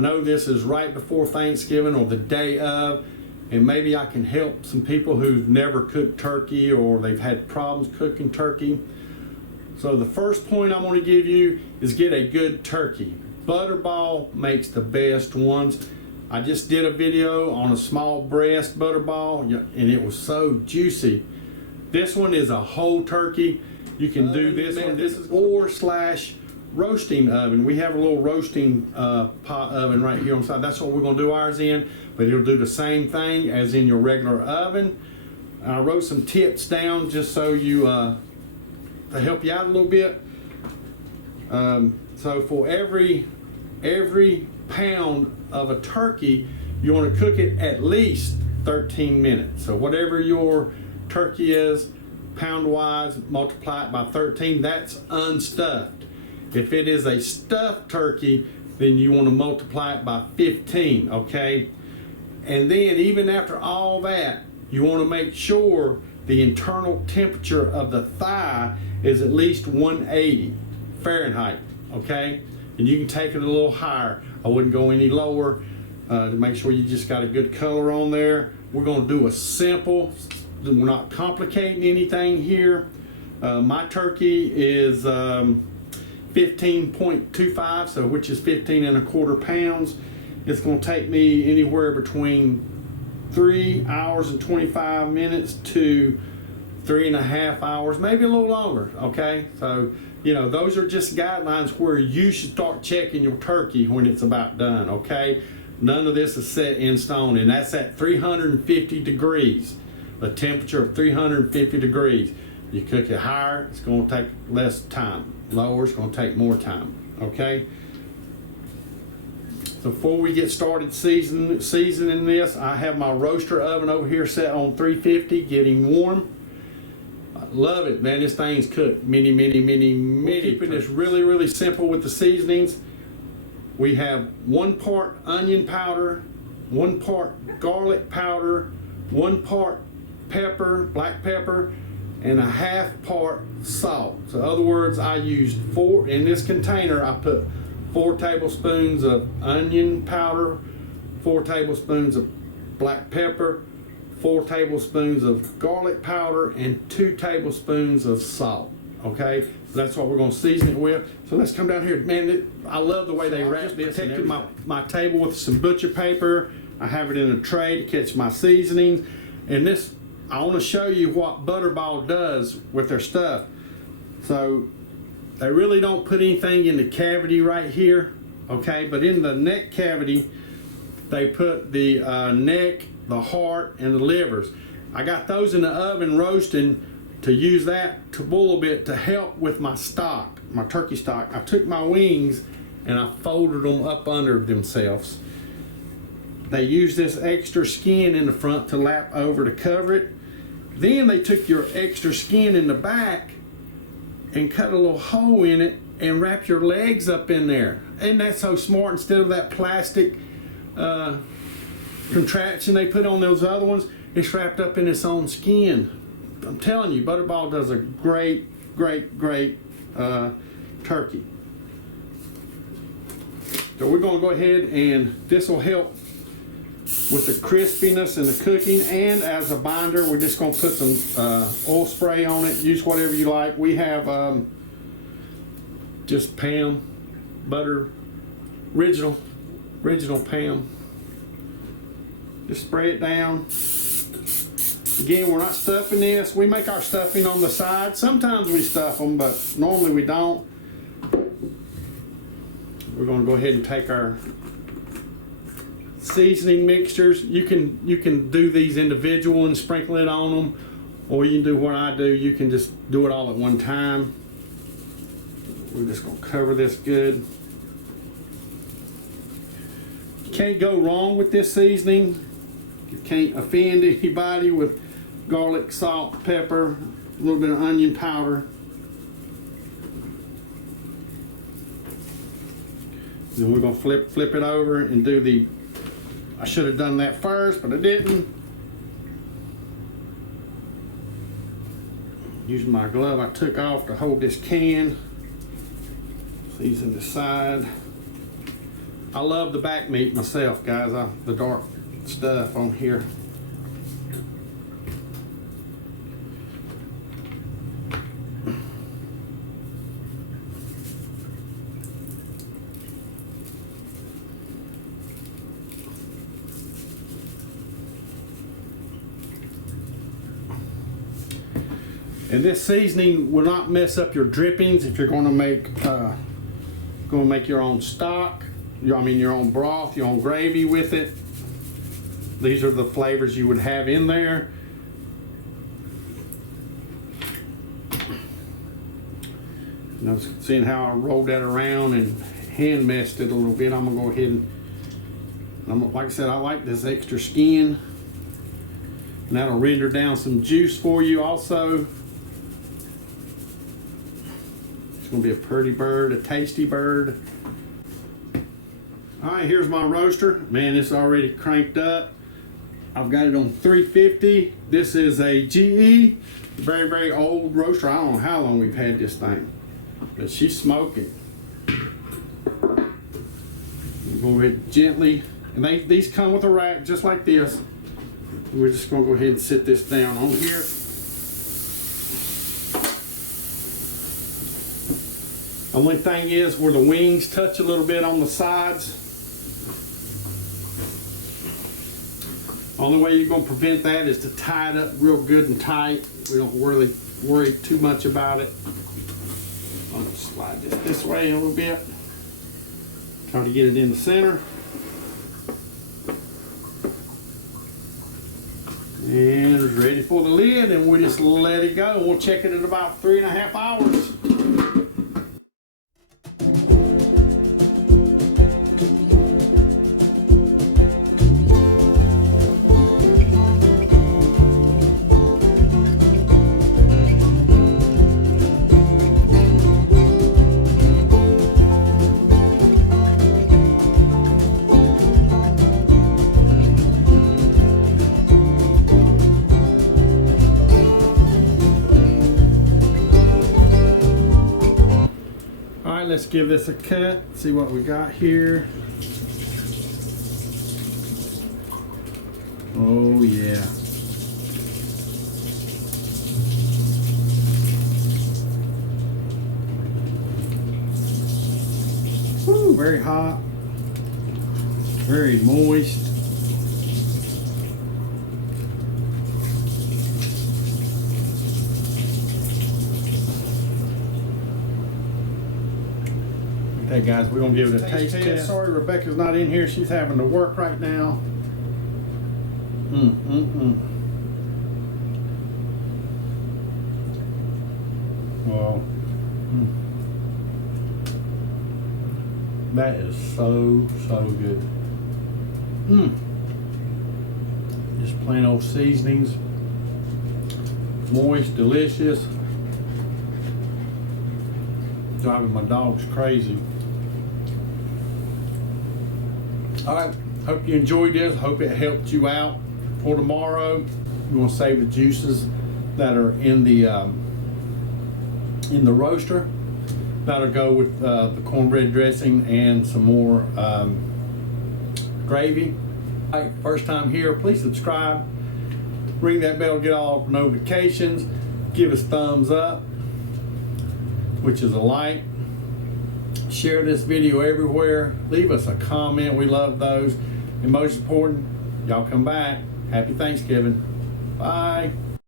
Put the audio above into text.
know this is right before Thanksgiving or the day of, and maybe I can help some people who've never cooked turkey or they've had problems cooking turkey. So the first point I'm going to give you is get a good turkey. Butterball makes the best ones. I just did a video on a small breast butterball and it was so juicy. This one is a whole turkey. You can do this one. This is /roasting oven. We have a little roasting pot oven right here on the side. That's what we're going to do ours in, but it'll do the same thing as in your regular oven. I wrote some tips down just so you to help you out a little bit. So for every pound of a turkey, you want to cook it at least 13 minutes. So whatever your turkey is, pound wise, multiply it by 13. That's unstuffed. If it is a stuffed turkey, then you want to multiply it by 15, okay? And then even after all that, you want to make sure the internal temperature of the thigh is at least 180 Fahrenheit, okay? And you can take it a little higher. I wouldn't go any lower to make sure you just got a good color on there. We're going to do a simple, we're not complicating anything here. My turkey is 15.25, so which is 15 1/4 pounds. It's going to take me anywhere between 3 hours and 25 minutes to 3.5 hours, maybe a little longer, okay? So, you know, those are just guidelines where you should start checking your turkey when it's about done, okay? None of this is set in stone, and that's at 350 degrees, a temperature of 350 degrees. You cook it higher, it's going to take less time. Lower, it's going to take more time, okay? So before we get started seasoning this, I have my roaster oven over here set on 350, getting warm. I love it, man. This thing's cooked many. We're keeping this really simple with the seasonings. We have 1 part onion powder, 1 part garlic powder, 1 part pepper, black pepper, and a 1/2 part salt. So in other words, I used 4, in this container I put 4 tablespoons of onion powder, 4 tablespoons of black pepper, 4 tablespoons of garlic powder, and 2 tablespoons of salt. Okay, so that's what we're going to season it with. So let's come down here. Man, I love the way they wrap this. Protected my table with some butcher paper. I have it in a tray to catch my seasonings. And this, I want to show you what Butterball does with their stuff. So they really don't put anything in the cavity right here, okay? But in the neck cavity, they put the neck, the heart, and the livers. I got those in the oven roasting to use that to boil a bit to help with my stock, my turkey stock. I took my wings and I folded them up under themselves. They use this extra skin in the front to lap over to cover it. Then they took your extra skin in the back and cut a little hole in it and wrap your legs up in there. Ain't that so smart? Instead of that plastic contraption they put on those other ones, it's wrapped up in its own skin. I'm telling you, Butterball does a great turkey. So we're going to go ahead, and this will help with the crispiness and the cooking. And as a binder, we're just going to put some oil spray on it. Use whatever you like. We have just Pam butter, original Pam. Just spray it down. Again, we're not stuffing this. We make our stuffing on the side. Sometimes we stuff them, but normally we don't. We're going to go ahead and take our seasoning mixtures. You can do these individual and sprinkle it on them, or you can do what I do. You can just do it all at one time. We're just going to cover this good. You can't go wrong with this seasoning. You can't offend anybody with garlic, salt, pepper, a little bit of onion powder. Then we're going to flip it over and do the, I should have done that first, but I didn't. Using my glove I took off to hold this can. Season the side. I love the back meat myself, guys. The dark stuff on here. And this seasoning will not mess up your drippings if you're going to make your own stock. Your own broth, your own gravy with it. These are the flavors you would have in there. And I was seeing how I rolled that around and hand messed it a little bit. I'm gonna go ahead and like I said, I like this extra skin, and that'll render down some juice for you also. It's gonna be a pretty bird, a tasty bird. All right, here's my roaster. Man, it's already cranked up. I've got it on 350. This is a GE, very, very old roaster. I don't know how long we've had this thing, but she's smoking. Go ahead gently, and these come with a rack just like this. We're just gonna go ahead and sit this down on here. Only thing is where the wings touch a little bit on the sides. Only way you're going to prevent that is to tie it up real good and tight. We don't really worry too much about it. I'm going to slide this way a little bit. Try to get it in the center. And it's ready for the lid, and we just let it go. We'll check it in about 3.5 hours. Let's give this a cut, see what we got here. Oh yeah. Woo, very hot, very moist. Okay guys, we're gonna give it a taste test. Sorry Rebecca's not in here, she's having to work right now. Well, that is so good. Just plain old seasonings, moist, delicious. Driving my dogs crazy. All right, hope you enjoyed this. Hope it helped you out for tomorrow. You want to save the juices that are in the roaster. That'll go with the cornbread dressing and some more gravy. All right, first time here, please subscribe. Ring that bell to get all notifications. Give us thumbs up, which is a like. Share this video everywhere. Leave us a comment. We love those. And most important, y'all come back. Happy Thanksgiving. Bye.